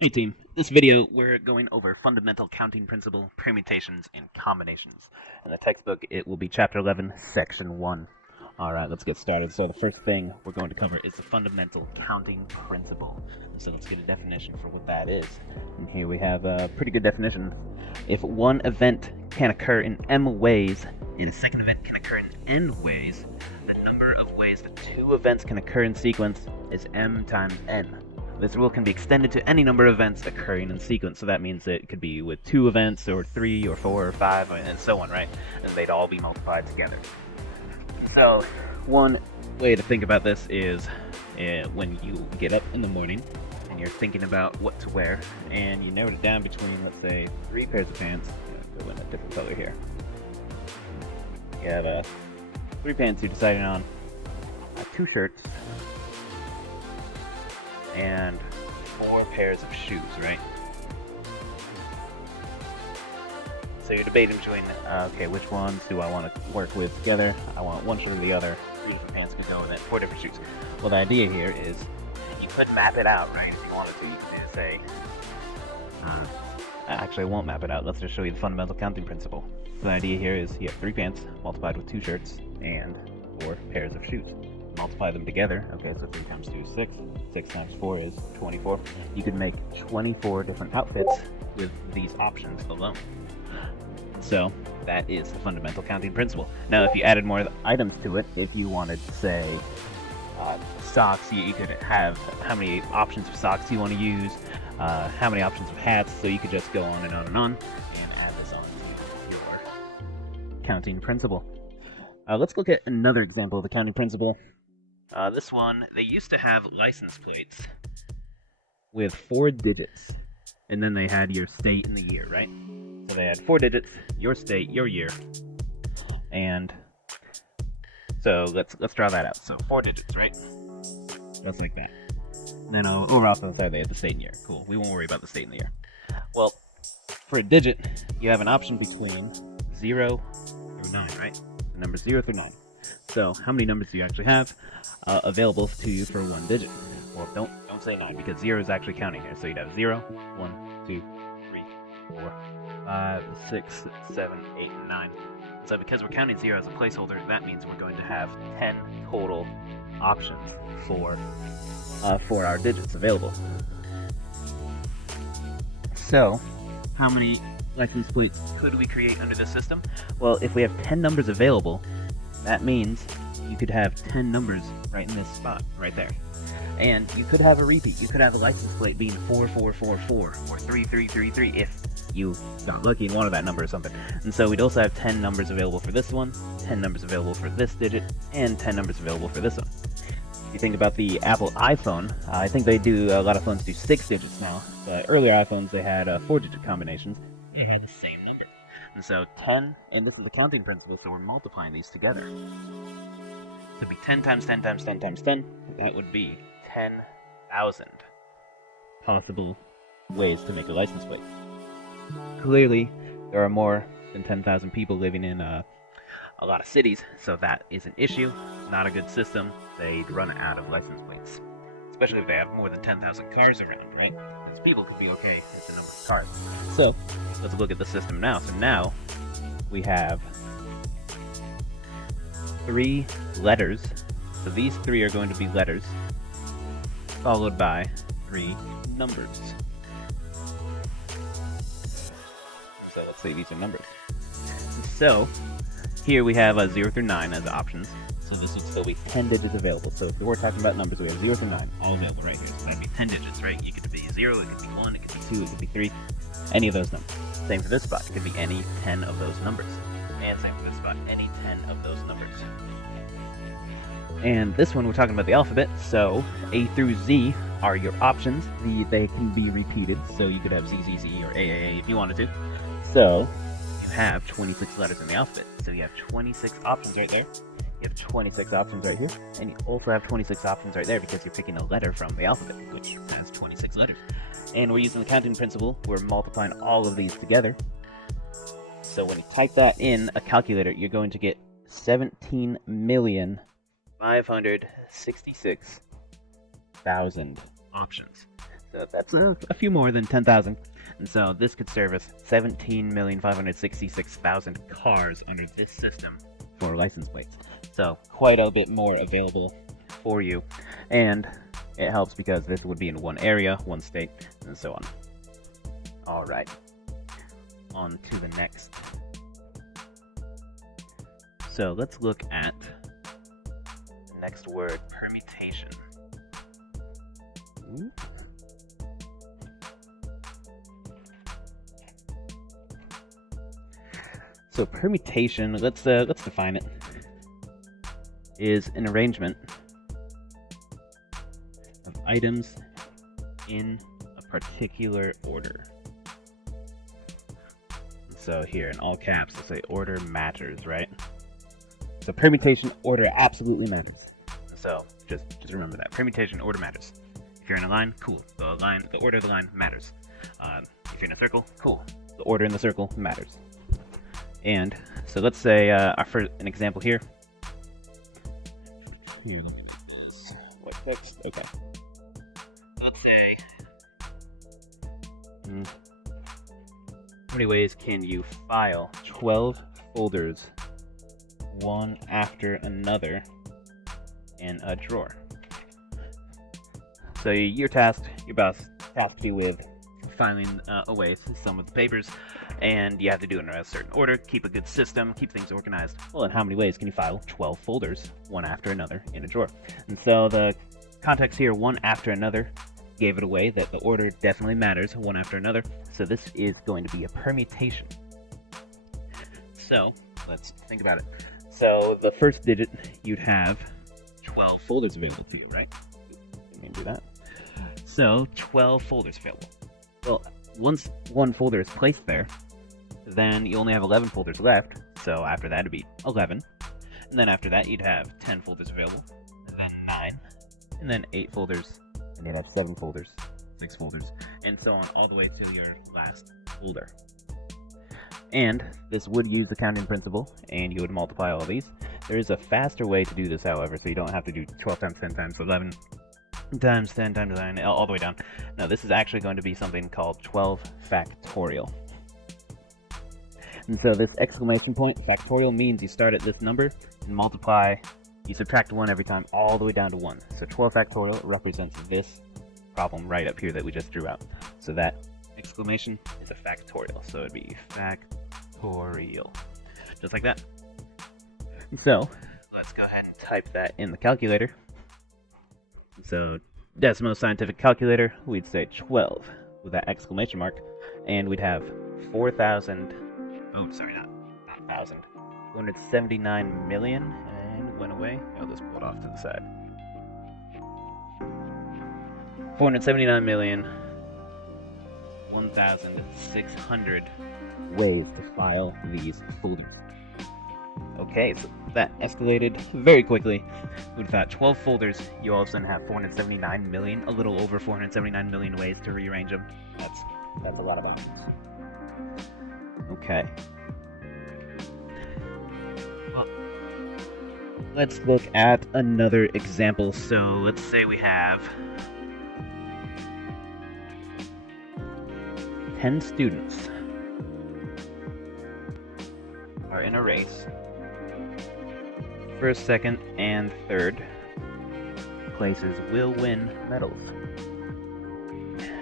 Hey team, this video we're going over fundamental counting principle, permutations, and combinations. In the textbook it will be chapter 11, section 1. Alright, let's get started. So the first thing we're going to cover is the fundamental counting principle. So let's get a definition for what that is. And here we have a pretty good definition. If one event can occur in m ways, and a second event can occur in n ways, the number of ways that two events can occur in sequence is m times n. This rule can be extended to any number of events occurring in sequence, so that means it could be with 2 events, or 3, or 4, or 5, and so on, right? And they'd all be multiplied together. So, one way to think about this is when you get up in the morning, and you're thinking about what to wear, and you narrowed it down between, let's say, 3 pairs of pants. I'm going to go in a different color here. You have 3 pants you're deciding on, 2 shirts, and 4 pairs of shoes, right? So you're debating between, okay, which ones do I want to work with together? I want one shirt or the other, 3 different pants could go with it, 4 different shoes. Well, the idea here is you could map it out, right? If you wanted to, you could say, actually I won't map it out, let's just show you the fundamental counting principle. So the idea here is you have 3 pants multiplied with 2 shirts and 4 pairs of shoes. Multiply them together. Okay, so 3 times 2 is 6. 6 times 4 is 24. You could make 24 different outfits with these options alone. So that is the fundamental counting principle. Now, if you added more items to it, if you wanted to say socks, you could have how many options of socks you want to use, how many options of hats, so you could just go on and on and on, and add this on to your counting principle. Let's look at another example of the counting principle. This one, they used to have license plates with 4 digits, and then they had your state and the year, right? So they had 4 digits, your state, your year, and so let's draw that out. So 4 digits, right? Just like that. And then over off to the side, they had the state and year. Cool. We won't worry about the state and the year. Well, for a digit, you have an option between 0 through 9, right? The numbers 0 through 9. So how many numbers do you actually have available to you for 1 digit? Well, don't say 9, because 0 is actually counting here. So you'd have 0, 1, 2, 3, 4, 5, 6, 7, 8, and 9. So because we're counting 0 as a placeholder, that means we're going to have 10 total options for our digits available. So how many license plates could we create under this system? Well, if we have 10 numbers available, that means you could have 10 numbers right in this spot, right there. And you could have a repeat. You could have a license plate being 4444 or 3333 if you got lucky and wanted that number or something. And so we'd also have 10 numbers available for this one, 10 numbers available for this digit, and 10 numbers available for this one. If you think about the Apple iPhone, I think they do, a lot of phones do 6 digits now. The earlier iPhones, they had 4-digit combinations. They had the same number. And so 10, and this is the counting principle, so we're multiplying these together. So it'd be 10 times 10 times 10 times 10. That would be 10,000 possible ways to make a license plate. Clearly, there are more than 10,000 people living in a lot of cities, so that is an issue. Not a good system. They'd run out of license plates. Especially if they have more than 10,000 cars around, right? Because people could be okay with the number of cars. So, let's look at the system now. So now, we have 3 letters. So these 3 are going to be letters, followed by 3 numbers. So let's say these are numbers. So, here we have 0 through 9 as options. So this would still be 10 digits available. So if we're talking about numbers, we have 0 through 9, all available right here. So that'd be 10 digits, right? It could be 0, it could be 1, it could be 2, it could be 3. Any of those numbers. Same for this spot. It could be any 10 of those numbers. And same for this spot. Any 10 of those numbers. And this one, we're talking about the alphabet. So A through Z are your options. They can be repeated. So you could have Z, Z, Z, or A if you wanted to. So you have 26 letters in the alphabet. So you have 26 options right there. You have 26 options right here, and you also have 26 options right there because you're picking a letter from the alphabet, which has 26 letters. And we're using the counting principle. We're multiplying all of these together. So when you type that in a calculator, you're going to get 17,566,000 options. That's a few more than 10,000. And so this could service 17,566,000 cars under this system for license plates. So quite a bit more available for you. And it helps because this would be in one area, one state, and so on. All right. On to the next. So let's look at the next word, permutation. So permutation, let's define it, is an arrangement of items in a particular order. So here in all caps, let's say order matters, right? So permutation order absolutely matters. So just remember that permutation order matters. If you're in a line, cool. The order of the line matters. If you're in a circle, cool. The order in the circle matters. And so let's say for an example here. What text? Okay. Let's say, how many ways can you file 12 folders, one after another, in a drawer? So your boss tasked you with filing away some of the papers, and you have to do it in a certain order, keep a good system, keep things organized. Well, in how many ways can you file 12 folders, one after another, in a drawer? And so the context here, one after another, gave it away that the order definitely matters, one after another. So this is going to be a permutation. So let's think about it. So the first digit, you'd have 12 folders available to you, right? Let me do that. So 12 folders available. Well, once one folder is placed there, then you only have 11 folders left. So after that, it'd be 11. And then after that, you'd have 10 folders available. And then 9. And then 8 folders. And you'd have 7 folders, 6 folders, and so on, all the way to your last folder. And this would use the counting principle, and you would multiply all these. There is a faster way to do this, however, so you don't have to do 12 times 10 times 11 times 10 times 9, all the way down. Now, this is actually going to be something called 12 factorial. And so this exclamation point, factorial, means you start at this number and multiply, you subtract 1 every time, all the way down to 1. So 12 factorial represents this problem right up here that we just drew out. So that exclamation is a factorial. So it'd be factorial. Just like that. So let's go ahead and type that in the calculator. So Desmos Scientific Calculator, we'd say 12 with that exclamation mark, and we'd have 479 million, and it went away. I'll just pull it off to the side. 479,001,600 ways to file these folders. Okay, so that escalated very quickly. We've got 12 folders. You all of a sudden have 479 million, a little over 479 million ways to rearrange them. That's a lot of options. Okay. Well, let's look at another example. So let's say we have 10 students are in a race. First, second, and third places will win medals.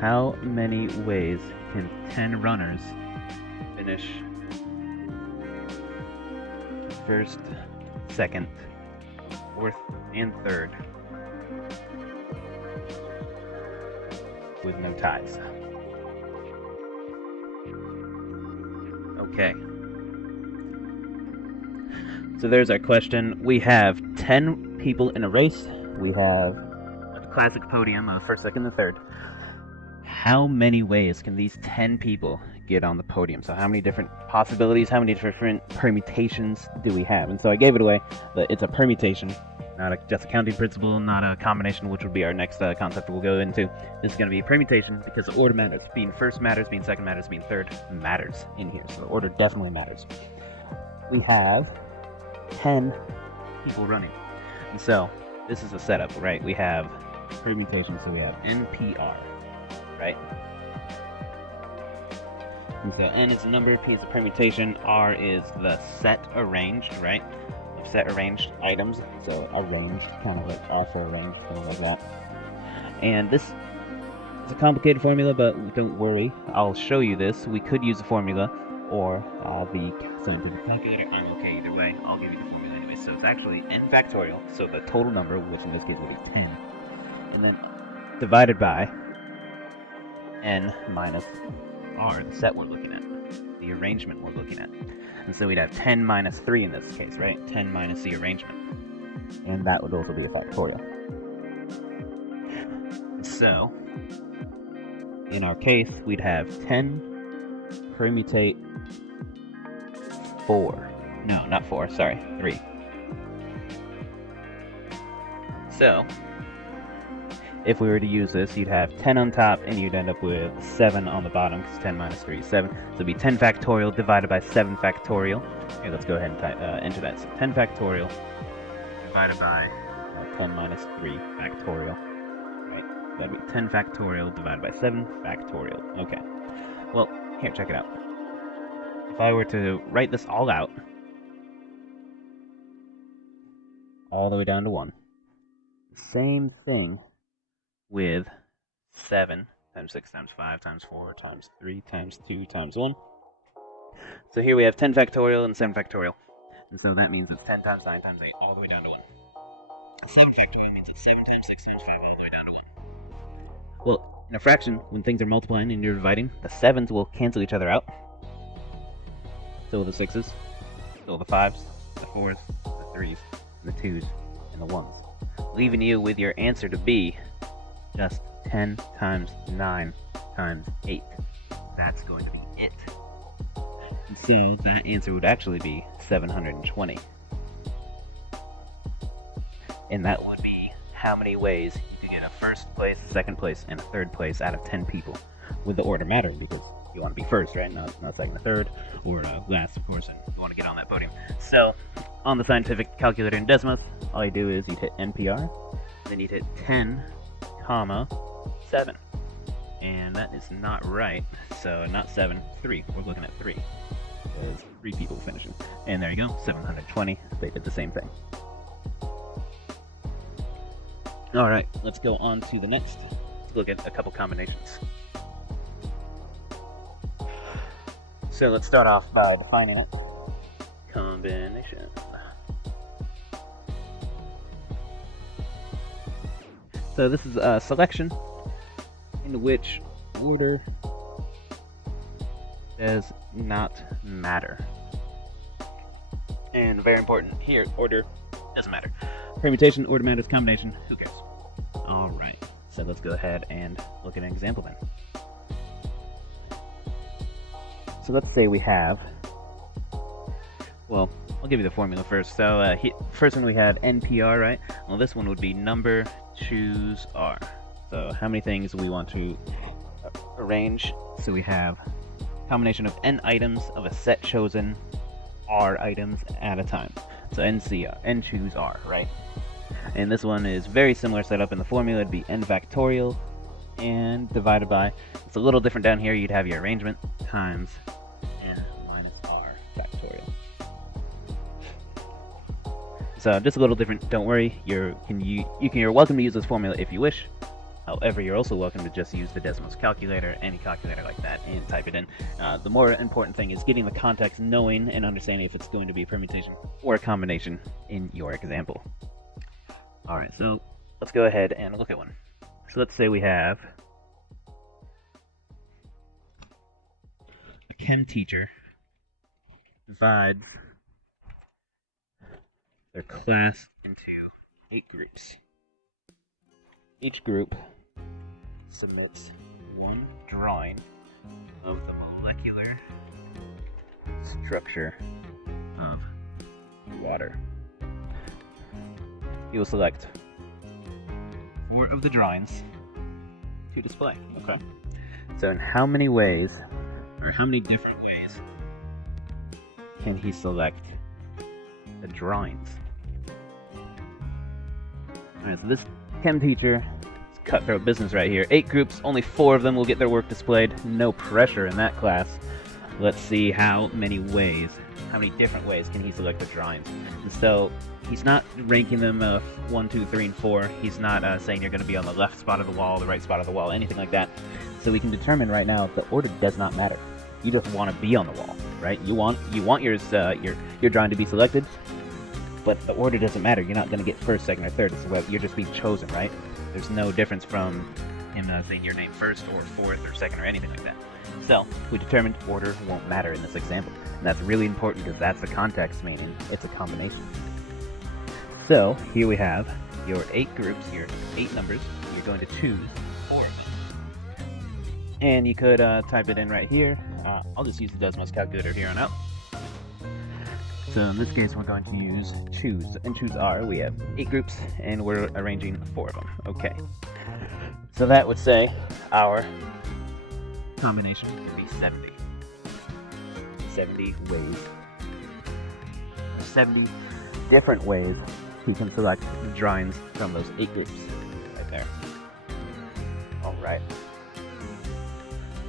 How many ways can 10 runners finish first, second, fourth, and third with no ties? Okay. So there's our question. We have 10 people in a race. We have a classic podium of first, second, and third. How many ways can these 10 people get on the podium? So how many different possibilities, how many different permutations do we have? And so I gave it away, but it's a permutation, not just a counting principle, not a combination, which will be our next concept we'll go into. This is going to be a permutation because the order matters. Being first matters, being second matters, being third matters in here. So the order definitely matters. We have 10 people running. And so this is a setup, right? We have permutation, so we have NPR. right? And so n is the number, p is the permutation, r is the set arranged, right? Of set arranged items, so arranged, kind of like r for arranged, kind of like that. And this is a complicated formula, but don't worry, I'll show you this. We could use the formula or the scientific calculator. I'm okay either way. I'll give you the formula anyway. So it's actually n factorial, so the total number, which in this case will be 10, and then divided by n minus r, the set we're looking at, the arrangement we're looking at. And so we'd have 10 minus 3 in this case, right? 10 minus the arrangement. And that would also be a factorial. So, in our case, we'd have 10 permutate 4. No, not 4, sorry, 3. So, if we were to use this, you'd have 10 on top, and you'd end up with 7 on the bottom, because 10 minus 3 is 7. So it'd be 10 factorial divided by 7 factorial. Okay, let's go ahead and enter that. So 10 factorial divided by 10 minus 3 factorial. Right? That'd be 10 factorial divided by 7 factorial. Okay. Well, here, check it out. If I were to write this all out, all the way down to 1, same thing with 7 times 6 times 5 times 4 times 3 times 2 times 1. So here we have 10 factorial and 7 factorial. And so that means it's 10 times 9 times 8 all the way down to 1. 7 factorial means it's 7 times 6 times 5 all the way down to 1. Well, in a fraction, when things are multiplying and you're dividing, the 7s will cancel each other out. So will the 6s, so will the 5s, the 4s, the 3s, and the 2s, and the 1s. Leaving you with your answer to be just 10 times 9 times 8. That's going to be it. And so that answer would actually be 720. And that would be how many ways you could get a first place, second place, and a third place out of 10 people. With the order mattering, because you want to be first, right? Not second or third, or last, of course, and you want to get on that podium. So, on the scientific calculator in Desmos, all you do is you'd hit NPR, then you'd hit 10, comma, 7. And that is not right. So not 7, 3. We're looking at 3. There's 3 people finishing. And there you go, 720. They did the same thing. Alright, let's go on to the next. Let's look at a couple combinations. So let's start off by defining it. Combination. So this is a selection in which order does not matter. And very important here, order doesn't matter. Permutation, order matters, combination, who cares? Alright, so let's go ahead and look at an example then. So let's say we have, well, I'll give you the formula first. So first one we had NPR, right? Well, this one would be number choose R. So how many things we want to arrange? So we have combination of n items of a set chosen R items at a time. So NCR, n choose R, right? And this one is very similar setup in the formula. It'd be n factorial and divided by, it's a little different down here. You'd have your arrangement times n minus R factorial. So just a little different. Don't worry. You're welcome to use this formula if you wish. However, you're also welcome to just use the Desmos calculator, any calculator like that, and type it in. The more important thing is getting the context, knowing and understanding if it's going to be a permutation or a combination in your example. Alright, so let's go ahead and look at one. So let's say we have a chem teacher divides their class into 8 groups. Each group submits one drawing of the molecular structure of water. You will select 4 of the drawings to display. Okay. So in how many ways, or how many different ways, can he select the drawings? Alright, so this chem teacher is cutthroat business right here. 8 groups, only 4 of them will get their work displayed. No pressure in that class. Let's see how many different ways can he select the drawings. And so he's not ranking them 1, 2, 3, and 4. He's not saying you're going to be on the left spot of the wall, the right spot of the wall, anything like that. So we can determine right now the order does not matter. You just want to be on the wall, right? You want your drawing to be selected, but the order doesn't matter. You're not going to get first, second, or third. You're just being chosen, right? There's no difference from him saying your name first or fourth or second or anything like that. So we determined order won't matter in this example. And that's really important because that's the context, meaning it's a combination. So here we have your 8 groups, your 8 numbers. You're going to choose 4 of them. And you could type it in right here. I'll just use the Desmos calculator here on out. So in this case, we're going to use choose, and choose R. We have 8 groups, and we're arranging 4 of them. Okay. So that would say our combination can be 70. 70 ways. 70 different ways we can select drawings from those 8 groups. Right there. Alright.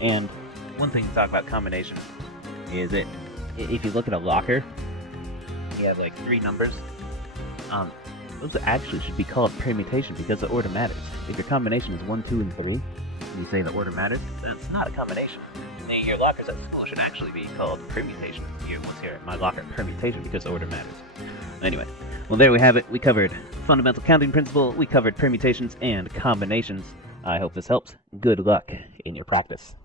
And one thing to talk about combination is that if you look at a locker, you have like 3 numbers. Those actually should be called permutation because the order matters. If your combination is 1, 2, and 3, and you say the order matters, then it's not a combination. And your lockers at school should actually be called permutation. You once here, my locker permutation because the order matters. Anyway, well there we have it. We covered fundamental counting principle, we covered permutations and combinations. I hope this helps. Good luck in your practice.